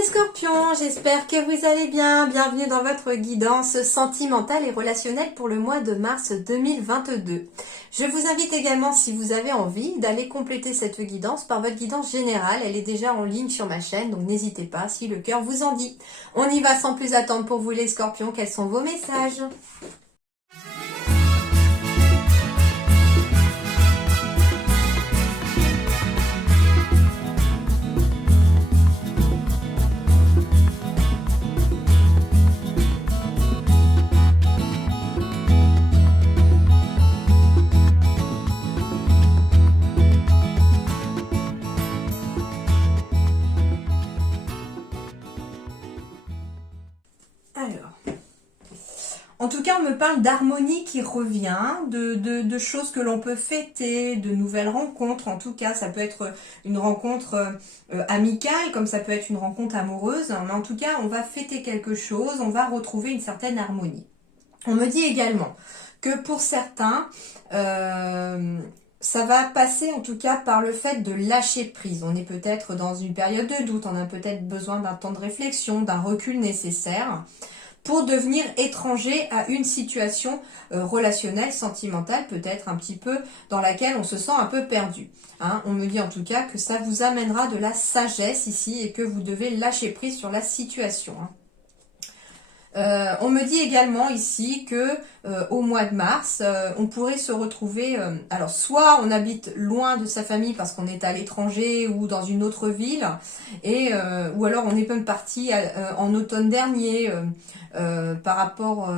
les scorpions, j'espère que vous allez bien. Bienvenue dans votre guidance sentimentale et relationnelle pour le mois de mars 2022. Je vous invite également, si vous avez envie, d'aller compléter cette guidance par votre guidance générale. Elle est déjà en ligne sur ma chaîne, donc n'hésitez pas si le cœur vous en dit. On y va sans plus attendre pour vous les scorpions. Quels sont vos messages ? En tout cas, on me parle d'harmonie qui revient, de choses que l'on peut fêter, de nouvelles rencontres. En tout cas, ça peut être une rencontre amicale, comme ça peut être une rencontre amoureuse. Mais en tout cas, on va fêter quelque chose, on va retrouver une certaine harmonie. On me dit également que pour certains, ça va passer en tout cas par le fait de lâcher prise. On est peut-être dans une période de doute, on a peut-être besoin d'un temps de réflexion, d'un recul nécessaire pour devenir étranger à une situation relationnelle, sentimentale, peut-être un petit peu dans laquelle on se sent un peu perdu. On me dit en tout cas que ça vous amènera de la sagesse ici et que vous devez lâcher prise sur la situation. On me dit également ici que au mois de mars, on pourrait se retrouver, alors soit on habite loin de sa famille parce qu'on est à l'étranger ou dans une autre ville, ou alors on est même parti en automne dernier par rapport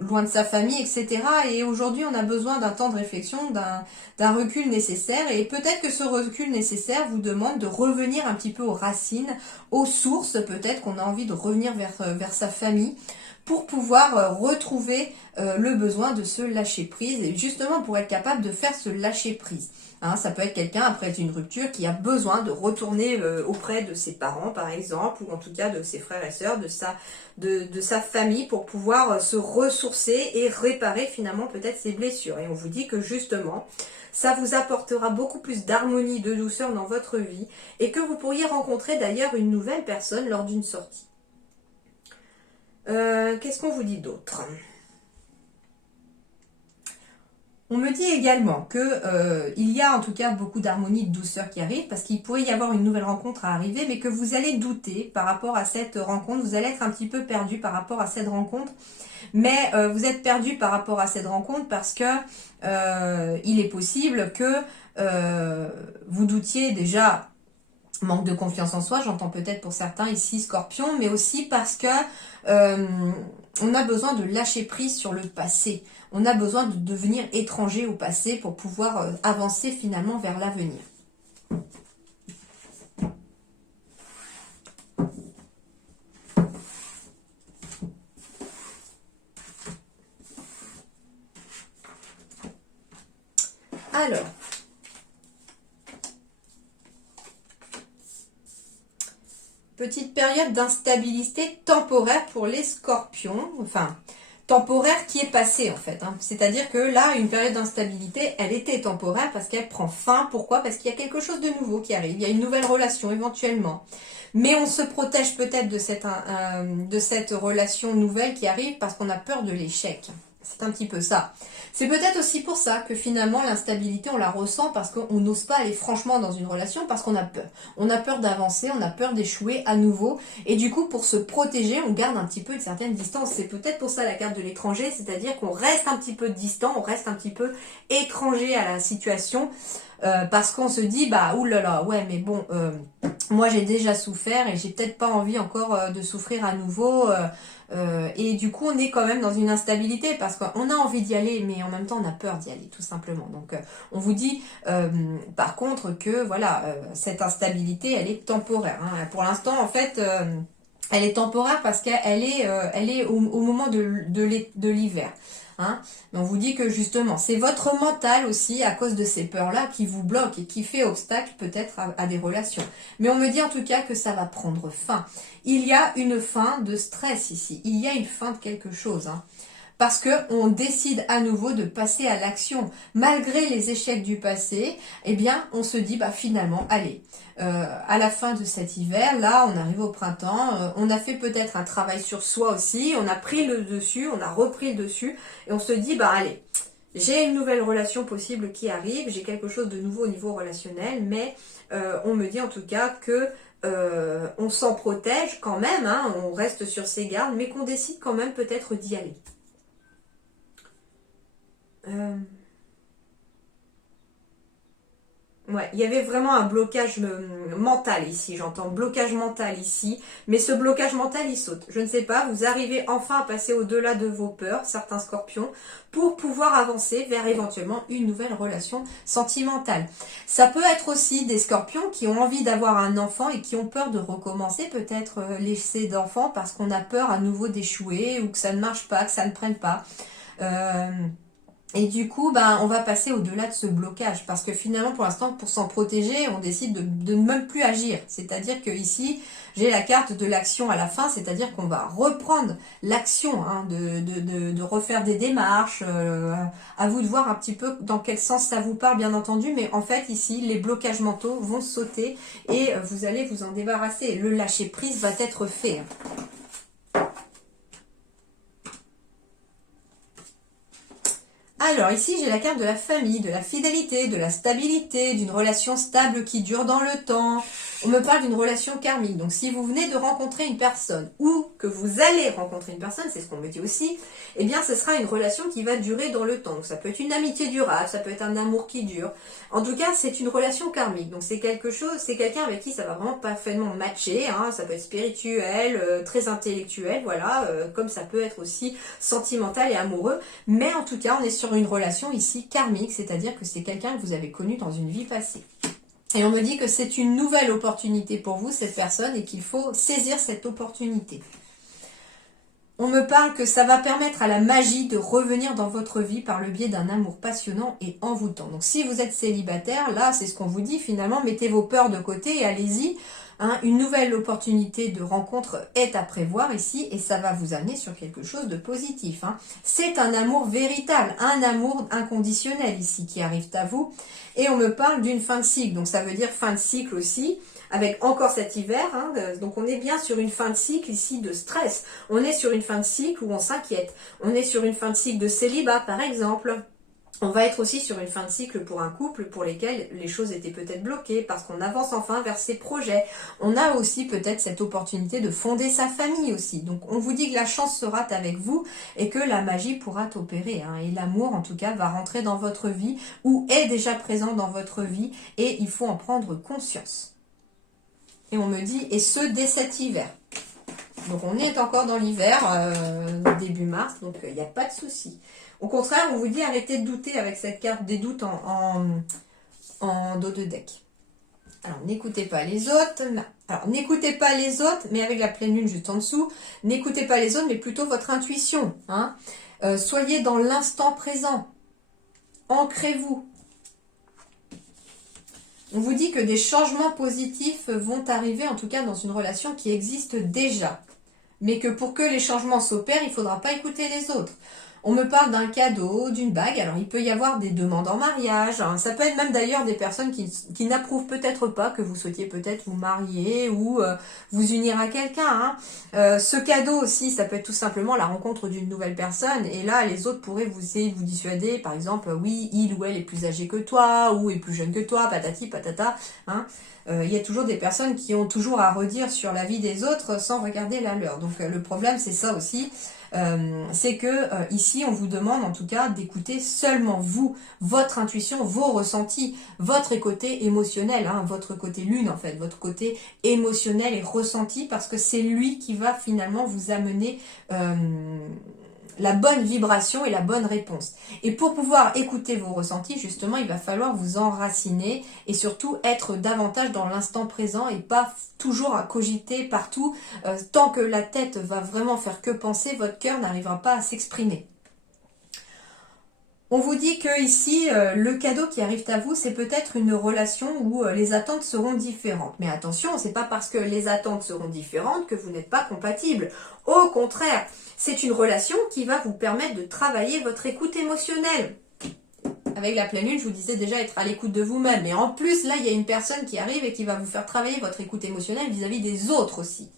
loin de sa famille, etc. Et aujourd'hui on a besoin d'un temps de réflexion, d'un recul nécessaire, et peut-être que ce recul nécessaire vous demande de revenir un petit peu aux racines, aux sources. Peut-être qu'on a envie de revenir vers sa famille pour pouvoir retrouver le besoin de se lâcher prise, et justement pour être capable de faire ce lâcher prise. Ça peut être quelqu'un après une rupture qui a besoin de retourner auprès de ses parents par exemple, ou en tout cas de ses frères et sœurs, de sa famille, pour pouvoir se ressourcer et réparer finalement peut-être ses blessures. Et on vous dit que justement ça vous apportera beaucoup plus d'harmonie, de douceur dans votre vie, et que vous pourriez rencontrer d'ailleurs une nouvelle personne lors d'une sortie. Qu'est-ce qu'on vous dit d'autre ? On me dit également que il y a en tout cas beaucoup d'harmonie, de douceur qui arrive, parce qu'il pourrait y avoir une nouvelle rencontre à arriver, mais que vous allez douter par rapport à cette rencontre. Vous allez être un petit peu perdu par rapport à cette rencontre, mais vous êtes perdu par rapport à cette rencontre parce que il est possible que vous doutiez déjà. Manque de confiance en soi, j'entends peut-être pour certains ici Scorpion, mais aussi parce que on a besoin de lâcher prise sur le passé. On a besoin de devenir étranger au passé pour pouvoir avancer finalement vers l'avenir. Alors, petite période d'instabilité temporaire pour les scorpions, enfin temporaire qui est passée en fait. C'est-à-dire que là, une période d'instabilité, elle était temporaire parce qu'elle prend fin. Pourquoi ? Parce qu'il y a quelque chose de nouveau qui arrive, il y a une nouvelle relation éventuellement. Mais on se protège peut-être de cette relation nouvelle qui arrive parce qu'on a peur de l'échec. C'est un petit peu ça. C'est peut-être aussi pour ça que finalement l'instabilité on la ressent, parce qu'on n'ose pas aller franchement dans une relation parce qu'on a peur. On a peur d'avancer, on a peur d'échouer à nouveau, et du coup pour se protéger on garde un petit peu une certaine distance. C'est peut-être pour ça la carte de l'étranger, c'est-à-dire qu'on reste un petit peu distant, on reste un petit peu étranger à la situation, parce qu'on se dit bah oulala, ouais mais bon, moi j'ai déjà souffert et j'ai peut-être pas envie encore de souffrir à nouveau, et du coup on est quand même dans une instabilité parce qu'on a envie d'y aller, mais en même temps on a peur d'y aller tout simplement. Donc on vous dit par contre que voilà, cette instabilité elle est temporaire. Pour l'instant en fait elle est temporaire parce qu'elle est au moment de l'hiver. Mais on vous dit que justement, c'est votre mental aussi, à cause de ces peurs-là, qui vous bloque et qui fait obstacle peut-être à des relations. Mais on me dit en tout cas que ça va prendre fin. Il y a une fin de stress ici, il y a une fin de quelque chose. parce qu'on décide à nouveau de passer à l'action. Malgré les échecs du passé, eh bien, on se dit, bah finalement, allez, à la fin de cet hiver, là, on arrive au printemps, on a fait peut-être un travail sur soi aussi, on a pris le dessus, on a repris le dessus, et on se dit, bah allez, j'ai une nouvelle relation possible qui arrive, j'ai quelque chose de nouveau au niveau relationnel, mais on me dit en tout cas que on s'en protège quand même, hein, on reste sur ses gardes, mais qu'on décide quand même peut-être d'y aller. Ouais, il y avait vraiment un blocage mental ici, j'entends blocage mental ici, mais ce blocage mental il saute. Je ne sais pas, vous arrivez enfin à passer au-delà de vos peurs, certains scorpions, pour pouvoir avancer vers éventuellement une nouvelle relation sentimentale. Ça peut être aussi des scorpions qui ont envie d'avoir un enfant et qui ont peur de recommencer peut-être l'essai d'enfant parce qu'on a peur à nouveau d'échouer ou que ça ne marche pas, que ça ne prenne pas. Et du coup, ben, on va passer au-delà de ce blocage parce que finalement, pour l'instant, pour s'en protéger, on décide de ne même plus agir. C'est-à-dire que ici, j'ai la carte de l'action à la fin, c'est-à-dire qu'on va reprendre l'action, hein, de refaire des démarches. À vous de voir un petit peu dans quel sens ça vous parle, bien entendu. Mais en fait, ici, les blocages mentaux vont sauter et vous allez vous en débarrasser. Le lâcher-prise va être fait. Alors ici j'ai la carte de la famille, de la fidélité, de la stabilité, d'une relation stable qui dure dans le temps. On me parle d'une relation karmique. Donc si vous venez de rencontrer une personne ou que vous allez rencontrer une personne, c'est ce qu'on me dit aussi, eh bien ce sera une relation qui va durer dans le temps. Donc ça peut être une amitié durable, ça peut être un amour qui dure. En tout cas c'est une relation karmique. Donc c'est quelque chose, c'est quelqu'un avec qui ça va vraiment parfaitement matcher. Hein. Ça peut être spirituel, très intellectuel, voilà, comme ça peut être aussi sentimental et amoureux. Mais en tout cas on est sur une relation ici karmique, c'est-à-dire que c'est quelqu'un que vous avez connu dans une vie passée. Et on me dit que c'est une nouvelle opportunité pour vous, cette personne, et qu'il faut saisir cette opportunité. On me parle que ça va permettre à la magie de revenir dans votre vie par le biais d'un amour passionnant et envoûtant. Donc si vous êtes célibataire, là c'est ce qu'on vous dit finalement, mettez vos peurs de côté et allez-y. Hein, une nouvelle opportunité de rencontre est à prévoir ici et ça va vous amener sur quelque chose de positif. Hein. C'est un amour véritable, un amour inconditionnel ici qui arrive à vous. Et on me parle d'une fin de cycle, donc ça veut dire fin de cycle aussi, avec encore cet hiver. Hein, donc on est bien sur une fin de cycle ici de stress. On est sur une fin de cycle où on s'inquiète. On est sur une fin de cycle de célibat par exemple. On va être aussi sur une fin de cycle pour un couple pour lesquels les choses étaient peut-être bloquées parce qu'on avance enfin vers ses projets. On a aussi peut-être cette opportunité de fonder sa famille aussi. Donc on vous dit que la chance sera avec vous et que la magie pourra opérer. Hein, et l'amour en tout cas va rentrer dans votre vie ou est déjà présent dans votre vie et il faut en prendre conscience. Et on me dit, et ce dès cet hiver. Donc on est encore dans l'hiver, début mars, donc il n'y a pas de souci. Au contraire, on vous dit arrêtez de douter avec cette carte des doutes en dos de deck. Alors n'écoutez pas les autres. Alors n'écoutez pas les autres, mais avec la pleine lune juste en dessous. N'écoutez pas les autres, mais plutôt votre intuition. Hein. Soyez dans l'instant présent. Ancrez-vous. On vous dit que des changements positifs vont arriver, en tout cas dans une relation qui existe déjà. Mais que pour que les changements s'opèrent, il ne faudra pas écouter les autres. On me parle d'un cadeau, d'une bague. Alors, il peut y avoir des demandes en mariage. Hein. Ça peut être même d'ailleurs des personnes qui n'approuvent peut-être pas que vous souhaitiez peut-être vous marier ou vous unir à quelqu'un. Hein. Ce cadeau aussi, ça peut être tout simplement la rencontre d'une nouvelle personne. Et là, les autres pourraient vous essayer de vous dissuader. Par exemple, oui, il ou elle est plus âgé que toi ou est plus jeune que toi, patati, patata. Hein. Il y a toujours des personnes qui ont toujours à redire sur la vie des autres sans regarder la leur. Donc le problème, c'est ça aussi. C'est que ici on vous demande en tout cas d'écouter seulement vous, votre intuition, vos ressentis, votre côté émotionnel, hein, votre côté lune en fait, votre côté émotionnel et ressenti parce que c'est lui qui va finalement vous amener la bonne vibration et la bonne réponse. Et pour pouvoir écouter vos ressentis, justement, il va falloir vous enraciner et surtout être davantage dans l'instant présent et pas toujours à cogiter partout. Tant que la tête va vraiment faire que penser, votre cœur n'arrivera pas à s'exprimer. On vous dit que ici, le cadeau qui arrive à vous, c'est peut-être une relation où les attentes seront différentes. Mais attention, c'est pas parce que les attentes seront différentes que vous n'êtes pas compatibles. Au contraire, c'est une relation qui va vous permettre de travailler votre écoute émotionnelle. Avec la pleine lune, je vous disais déjà être à l'écoute de vous-même. Mais en plus, là, il y a une personne qui arrive et qui va vous faire travailler votre écoute émotionnelle vis-à-vis des autres aussi.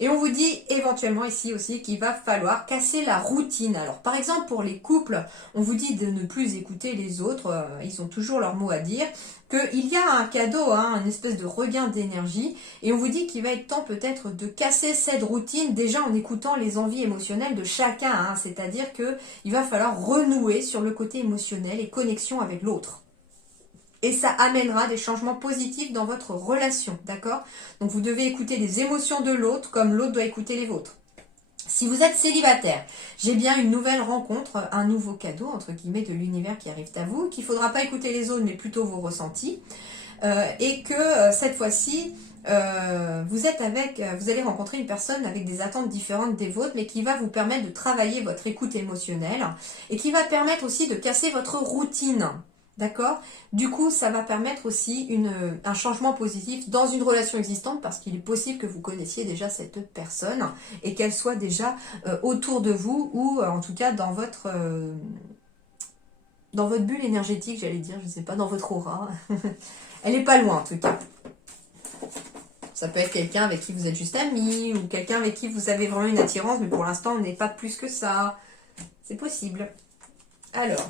Et on vous dit éventuellement ici aussi qu'il va falloir casser la routine. Alors par exemple pour les couples, on vous dit de ne plus écouter les autres, ils ont toujours leur mot à dire, qu'il y a un cadeau, hein, une espèce de regain d'énergie, et on vous dit qu'il va être temps peut-être de casser cette routine déjà en écoutant les envies émotionnelles de chacun, hein, c'est-à-dire qu'il va falloir renouer sur le côté émotionnel et connexion avec l'autre. Et ça amènera des changements positifs dans votre relation, d'accord? Donc vous devez écouter les émotions de l'autre comme l'autre doit écouter les vôtres. Si vous êtes célibataire, j'ai bien une nouvelle rencontre, un nouveau cadeau, entre guillemets, de l'univers qui arrive à vous, qu'il ne faudra pas écouter les autres, mais plutôt vos ressentis. Et que cette fois-ci, vous allez rencontrer une personne avec des attentes différentes des vôtres, mais qui va vous permettre de travailler votre écoute émotionnelle et qui va permettre aussi de casser votre routine. D'accord? Du coup, ça va permettre aussi un changement positif dans une relation existante parce qu'il est possible que vous connaissiez déjà cette personne et qu'elle soit déjà autour de vous ou en tout cas dans votre bulle énergétique, j'allais dire, je ne sais pas, dans votre aura. Elle n'est pas loin en tout cas. Ça peut être quelqu'un avec qui vous êtes juste amis ou quelqu'un avec qui vous avez vraiment une attirance, mais pour l'instant, on n'est pas plus que ça. C'est possible. Alors...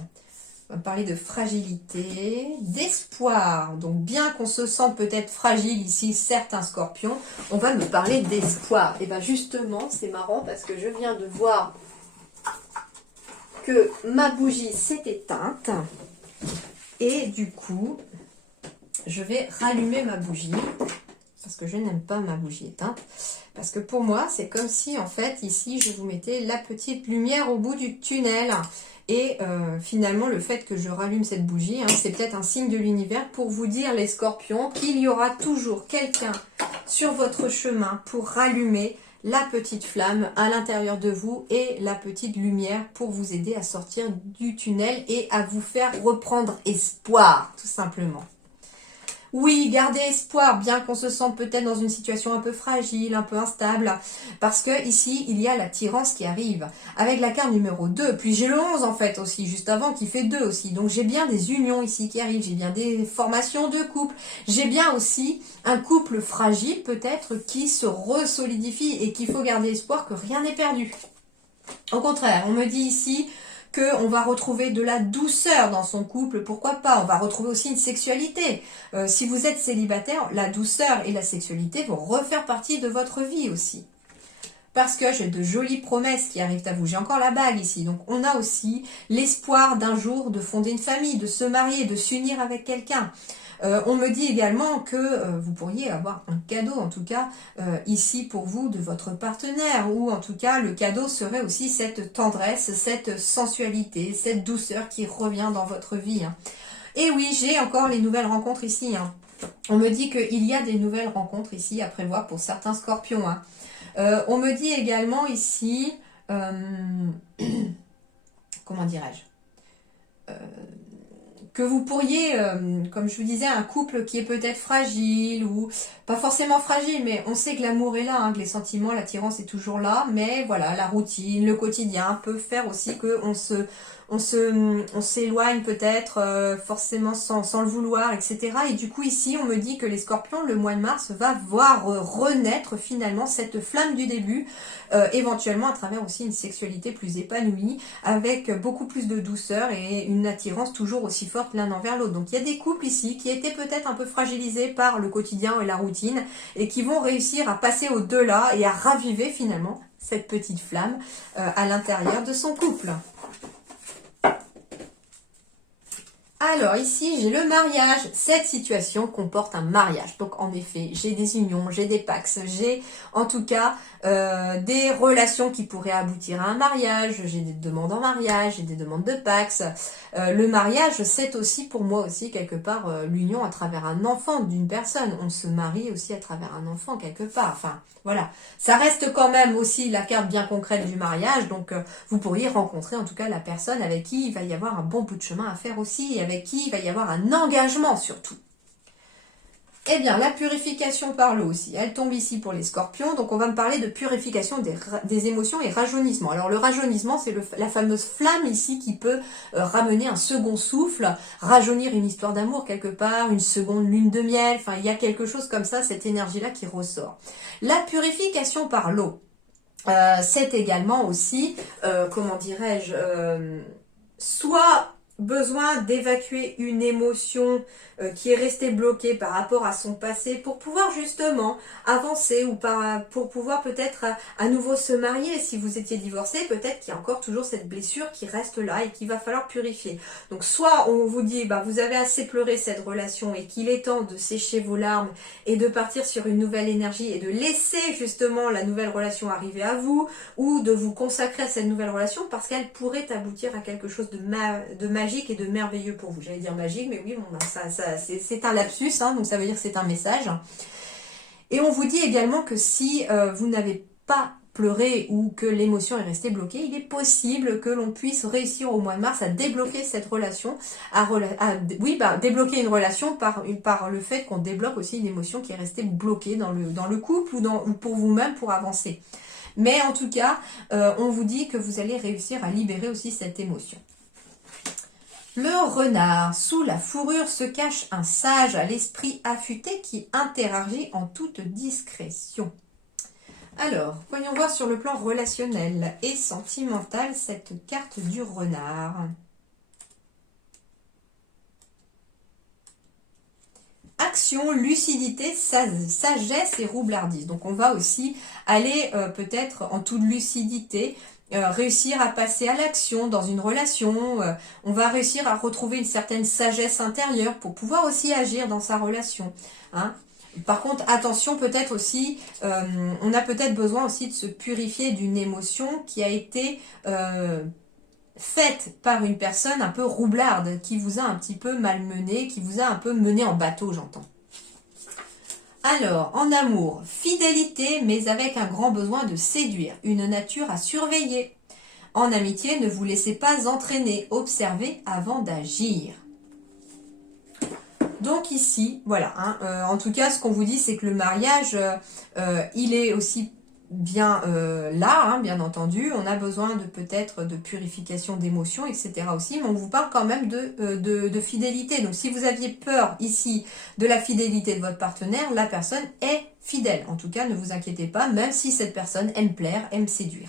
on va parler de fragilité, d'espoir. Donc bien qu'on se sente peut-être fragile ici, certains scorpions, on va me parler d'espoir. Et bien justement, c'est marrant parce que je viens de voir que ma bougie s'est éteinte. Et du coup, je vais rallumer ma bougie. Parce que je n'aime pas ma bougie éteinte. Parce que pour moi, c'est comme si en fait, ici, je vous mettais la petite lumière au bout du tunnel. Et finalement, le fait que je rallume cette bougie, hein, c'est peut-être un signe de l'univers pour vous dire, les scorpions, qu'il y aura toujours quelqu'un sur votre chemin pour rallumer la petite flamme à l'intérieur de vous et la petite lumière pour vous aider à sortir du tunnel et à vous faire reprendre espoir, tout simplement. Oui, gardez espoir, bien qu'on se sente peut-être dans une situation un peu fragile, un peu instable, parce que ici, il y a l'attirance qui arrive, avec la carte numéro 2, puis j'ai le 11 en fait aussi, juste avant, qui fait 2 aussi, donc j'ai bien des unions ici qui arrivent, j'ai bien des formations de couple, j'ai bien aussi un couple fragile peut-être qui se resolidifie et qu'il faut garder espoir que rien n'est perdu. Au contraire, on me dit ici... qu'on va retrouver de la douceur dans son couple, pourquoi pas, on va retrouver aussi une sexualité. Si vous êtes célibataire, la douceur et la sexualité vont refaire partie de votre vie aussi. Parce que j'ai de jolies promesses qui arrivent à vous. J'ai encore la bague ici. Donc on a aussi l'espoir d'un jour de fonder une famille, de se marier, de s'unir avec quelqu'un. On me dit également que vous pourriez avoir un cadeau, en tout cas, ici pour vous, de votre partenaire. Ou en tout cas, le cadeau serait aussi cette tendresse, cette sensualité, cette douceur qui revient dans votre vie. Hein. Et oui, j'ai encore les nouvelles rencontres ici. Hein. On me dit qu'il y a des nouvelles rencontres ici à prévoir pour certains scorpions. Hein. On me dit également ici... comment dirais-je que vous pourriez, comme je vous disais, un couple qui est peut-être fragile ou pas forcément fragile, mais on sait que l'amour est là, hein, que les sentiments, l'attirance est toujours là, mais voilà, la routine, le quotidien peut faire aussi qu'on s'éloigne peut-être forcément sans le vouloir, etc. Et du coup ici, on me dit que les scorpions, le mois de mars, va voir renaître finalement cette flamme du début, éventuellement à travers aussi une sexualité plus épanouie, avec beaucoup plus de douceur et une attirance toujours aussi forte l'un envers l'autre. Donc il y a des couples ici qui étaient peut-être un peu fragilisés par le quotidien et la routine et qui vont réussir à passer au-delà et à raviver finalement cette petite flamme à l'intérieur de son couple. Alors ici, j'ai le mariage. Cette situation comporte un mariage. Donc en effet, j'ai des unions, j'ai des pax, j'ai en tout cas des relations qui pourraient aboutir à un mariage. J'ai des demandes en mariage, j'ai des demandes de pax. Le mariage, c'est aussi pour moi aussi quelque part l'union à travers un enfant d'une personne. On se marie aussi à travers un enfant quelque part. Enfin voilà, ça reste quand même aussi la carte bien concrète du mariage. Donc vous pourriez rencontrer en tout cas la personne avec qui il va y avoir un bon bout de chemin à faire aussi et avec qui il va y avoir un engagement surtout. Eh bien, la purification par l'eau aussi, elle tombe ici pour les scorpions, donc on va me parler de purification des émotions et rajeunissement. Alors le rajeunissement, c'est la fameuse flamme ici qui peut ramener un second souffle, rajeunir une histoire d'amour quelque part, une seconde lune de miel, enfin il y a quelque chose comme ça, cette énergie-là qui ressort. La purification par l'eau, c'est également aussi, comment dirais-je, soit besoin d'évacuer une émotion qui est restée bloquée par rapport à son passé pour pouvoir justement avancer ou pour pouvoir peut-être à nouveau se marier. Si vous étiez divorcé, peut-être qu'il y a encore toujours cette blessure qui reste là et qu'il va falloir purifier. Donc soit on vous dit vous avez assez pleuré cette relation et qu'il est temps de sécher vos larmes et de partir sur une nouvelle énergie et de laisser justement la nouvelle relation arriver à vous, ou de vous consacrer à cette nouvelle relation parce qu'elle pourrait aboutir à quelque chose de magique et de merveilleux pour vous. J'allais dire magique, mais oui, bon, c'est un lapsus, donc ça veut dire que c'est un message. Et on vous dit également que si vous n'avez pas pleuré ou que l'émotion est restée bloquée, il est possible que l'on puisse réussir au mois de mars à débloquer cette relation, débloquer une relation par le fait qu'on débloque aussi une émotion qui est restée bloquée dans le couple ou pour vous-même pour avancer. Mais en tout cas, on vous dit que vous allez réussir à libérer aussi cette émotion. Le renard. Sous la fourrure se cache un sage à l'esprit affûté qui interagit en toute discrétion. Alors, voyons voir sur le plan relationnel et sentimental cette carte du renard. Action, lucidité, sagesse et roublardise. Donc on va aussi aller peut-être en toute lucidité, réussir à passer à l'action dans une relation. On va réussir à retrouver une certaine sagesse intérieure pour pouvoir aussi agir dans sa relation. Par contre, attention, peut-être aussi, on a peut-être besoin aussi de se purifier d'une émotion qui a été faite par une personne un peu roublarde, qui vous a un petit peu malmené, qui vous a un peu mené en bateau, j'entends. Alors, en amour, fidélité, mais avec un grand besoin de séduire, une nature à surveiller. En amitié, ne vous laissez pas entraîner, observez avant d'agir. Donc ici, voilà, en tout cas, ce qu'on vous dit, c'est que le mariage, il est aussi bien là, bien entendu. On a besoin de peut-être de purification d'émotions, etc. aussi, mais on vous parle quand même de fidélité. Donc si vous aviez peur ici de la fidélité de votre partenaire, la personne est fidèle. En tout cas, ne vous inquiétez pas, même si cette personne aime plaire, aime séduire.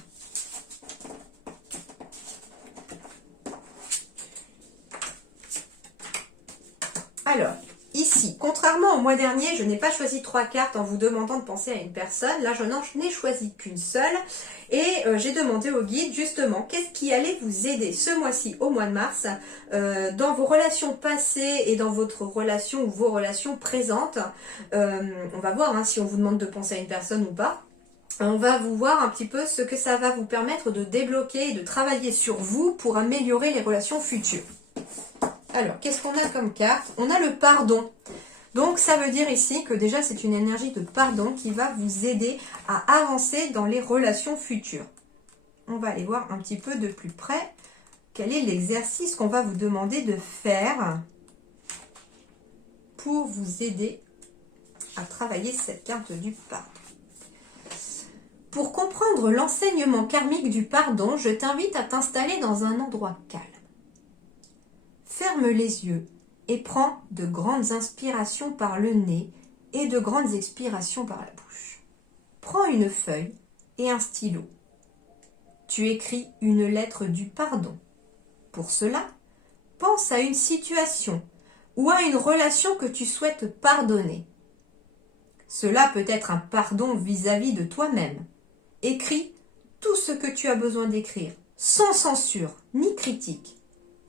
Alors, ici, contrairement au mois dernier, je n'ai pas choisi 3 cartes en vous demandant de penser à une personne. Là, je n'en ai choisi qu'une seule. Et j'ai demandé au guide, justement, qu'est-ce qui allait vous aider ce mois-ci, au mois de mars, dans vos relations passées et dans votre relation ou vos relations présentes. On va voir si on vous demande de penser à une personne ou pas. On va vous voir un petit peu ce que ça va vous permettre de débloquer et de travailler sur vous pour améliorer les relations futures. Alors, qu'est-ce qu'on a comme carte? On a le pardon. Donc, ça veut dire ici que déjà, c'est une énergie de pardon qui va vous aider à avancer dans les relations futures. On va aller voir un petit peu de plus près quel est l'exercice qu'on va vous demander de faire pour vous aider à travailler cette carte du pardon. Pour comprendre l'enseignement karmique du pardon, je t'invite à t'installer dans un endroit calme. Ferme les yeux et prends de grandes inspirations par le nez et de grandes expirations par la bouche. Prends une feuille et un stylo. Tu écris une lettre du pardon. Pour cela, pense à une situation ou à une relation que tu souhaites pardonner. Cela peut être un pardon vis-à-vis de toi-même. Écris tout ce que tu as besoin d'écrire, sans censure ni critique.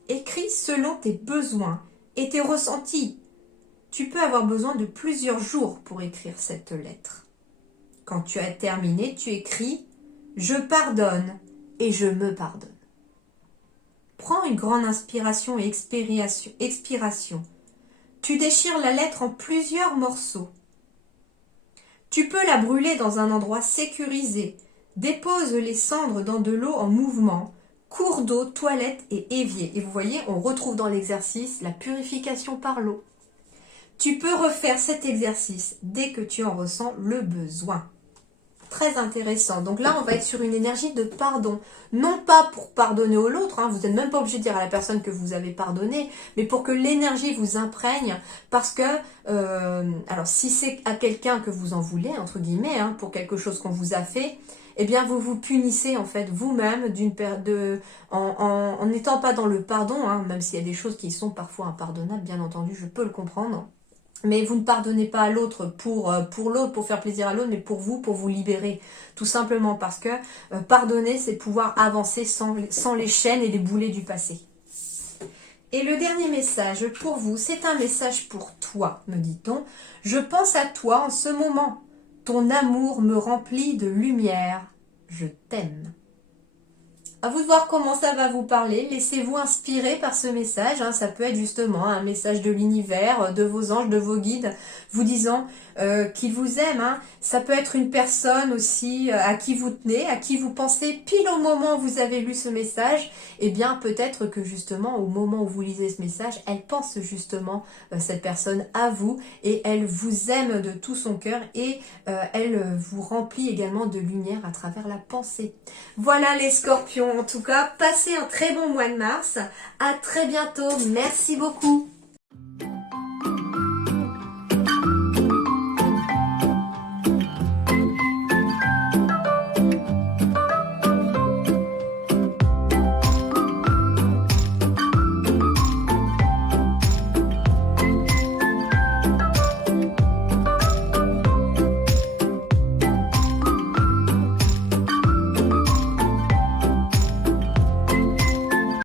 Écris selon tes besoins et tes ressentis. Tu peux avoir besoin de plusieurs jours pour écrire cette lettre. Quand tu as terminé, tu écris « Je pardonne et je me pardonne ». Prends une grande inspiration et expiration. Tu déchires la lettre en plusieurs morceaux. Tu peux la brûler dans un endroit sécurisé. Dépose les cendres dans de l'eau en mouvement, cours d'eau, toilette et évier. Et vous voyez, on retrouve dans l'exercice la purification par l'eau. Tu peux refaire cet exercice dès que tu en ressens le besoin. Très intéressant. Donc là, on va être sur une énergie de pardon. Non pas pour pardonner à l'autre, vous n'êtes même pas obligé de dire à la personne que vous avez pardonné, mais pour que l'énergie vous imprègne, parce que, alors si c'est à quelqu'un que vous en voulez, entre guillemets, pour quelque chose qu'on vous a fait, eh bien vous vous punissez en fait vous-même en n'étant pas dans le pardon, même s'il y a des choses qui sont parfois impardonnables, bien entendu, je peux le comprendre. Mais vous ne pardonnez pas à l'autre pour l'autre, pour faire plaisir à l'autre, mais pour vous libérer. Tout simplement parce que pardonner, c'est pouvoir avancer sans les chaînes et les boulets du passé. Et le dernier message pour vous, c'est un message pour toi, me dit-on. Je pense à toi en ce moment. Ton amour me remplit de lumière. Je t'aime. À vous de voir comment ça va vous parler. Laissez-vous inspirer par ce message. Ça peut être justement un message de l'univers, de vos anges, de vos guides, vous disant qu'ils vous aiment. Ça peut être une personne aussi à qui vous tenez, à qui vous pensez pile au moment où vous avez lu ce message. Eh bien, peut-être que justement, au moment où vous lisez ce message, elle pense justement, cette personne, à vous. Et elle vous aime de tout son cœur. Et elle vous remplit également de lumière à travers la pensée. Voilà les scorpions. En tout cas, passez un très bon mois de mars. À très bientôt. Merci beaucoup.